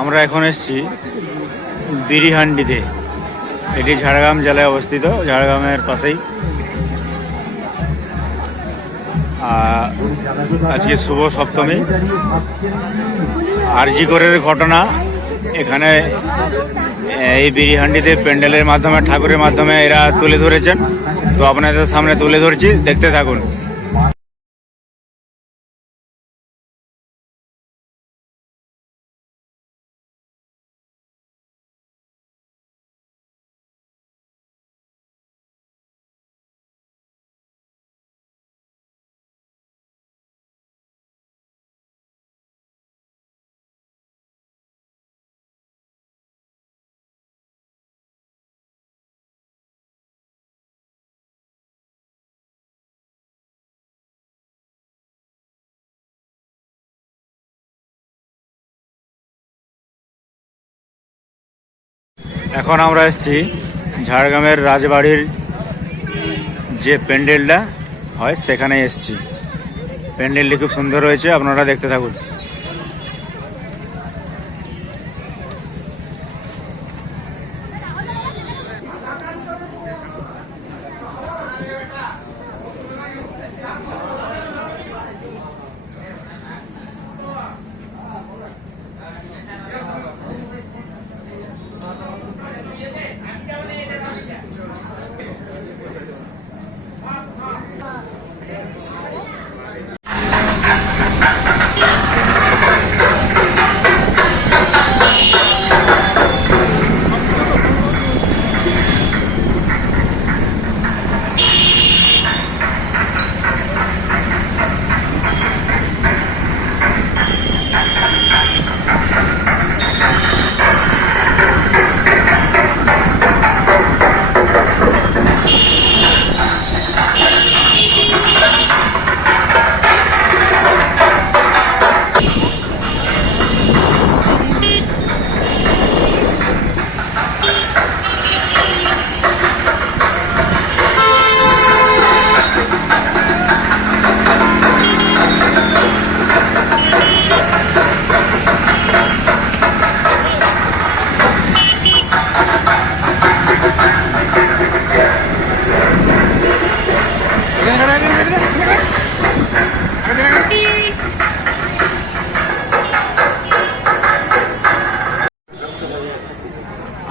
আমরা এখন এসেছি বিরিহান্ডিতে। এটি ঝাড়গ্রাম জেলায় অবস্থিত, ঝাড়গ্রামের পাশেই। আজকে শুভ সপ্তমী। আরজি করের ঘটনা এখানে এই বিরিহান্ডিতে প্যান্ডেলের মাধ্যমে, ঠাকুরের মাধ্যমে এরা তুলে ধরেছেন। তো আপনাদের সামনে তুলে ধরছি, দেখতে থাকুন। এখন আমরা এসেছি ঝাড়গ্রামের রাজবাড়ির যে প্যান্ডেলটা হয় সেখানে এসেছি। প্যান্ডেলটি খুব সুন্দর হয়েছে, আপনারা দেখতে থাকুন।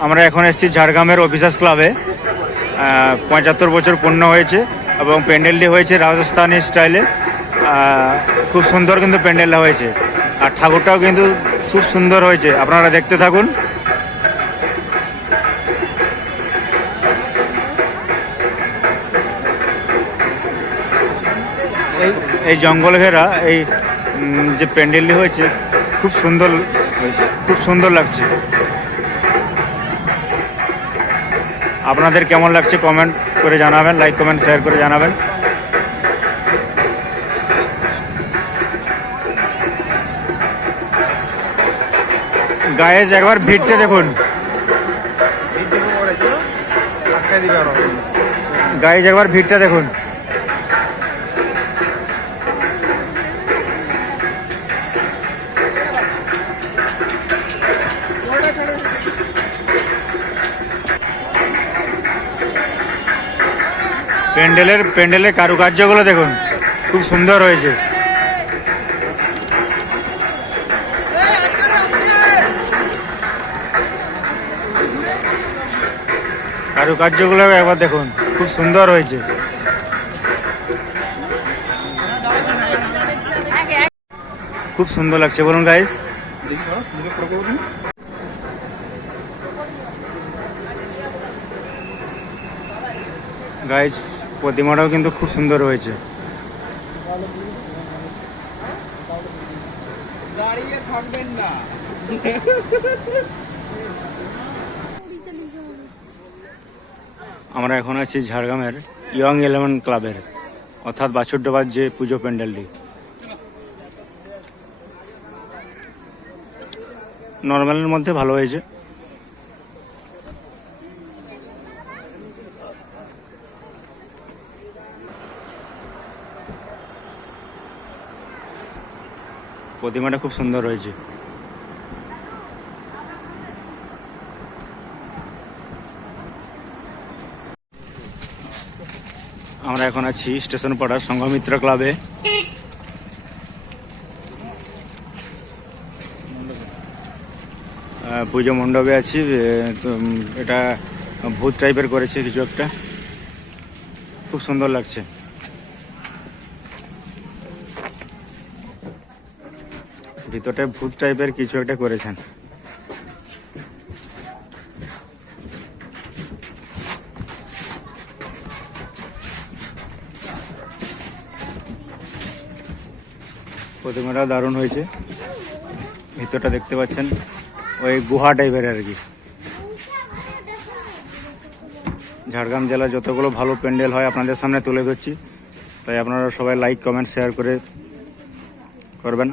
আমরা এখন এসেছি ঝাড়গ্রামের অফিসার্স ক্লাবে। 75 বছর পূর্ণ হয়েছে এবং প্যান্ডেলটি হয়েছে রাজস্থানি স্টাইলে। খুব সুন্দর কিন্তু প্যান্ডেলটা হয়েছে, আর ঠাকুরটাও কিন্তু খুব সুন্দর হয়েছে, আপনারা দেখতে থাকুন। এই জঙ্গল ঘেরা এই যে প্যান্ডেলটি হয়েছে খুব সুন্দর হয়েছে, খুব সুন্দর লাগছে। আপনাদের কেমন লাগছে কমেন্ট করে জানাবেন, লাইক কমেন্ট শেয়ার করে জানাবেন। গায়েস একবার ভিড়তে দেখুন, গায়েস একবার ভিড়টা দেখুন। প্যান্ডেলের কারুকার্যগুলো দেখুন, খুব সুন্দর হয়েছে। কারুকার্যগুলো একবার দেখুন, খুব সুন্দর হয়েছে। খুব সুন্দর লাগছে, বলুন গাইস। গাইস প্রতিমাটাও কিন্তু খুব সুন্দর হয়েছে। আমরা এখন আছি ঝাড়গ্রামের ইয়ং ইলেভেন ক্লাবের, অর্থাৎ বাছুরডোবার যে পুজো প্যান্ডেলটি। নর্মালের মধ্যে ভালো হয়েছে। প্রতিমাটা খুব সুন্দর হয়েছে। আমরা এখন আছি স্টেশন পাড়ার সংঘমিত্র ক্লাবে। পুজো মণ্ডপে আছি। তো এটা ভূত টাইপের করেছে কিছু একটা, খুব সুন্দর লাগছে। ভিতরটায় ভূত টাইপের কিছু একটা করেছেন। প্রতিমাটা দারুণ হয়েছে। ভিতরটা দেখতে পাচ্ছেন ওই গুহা টাইপের আর কি। ঝাড়গ্রাম জেলার যতগুলো ভালো প্যান্ডেল হয় আপনাদের সামনে তুলে ধরছি, তাই আপনারা সবাই লাইক কমেন্ট শেয়ার করবেন।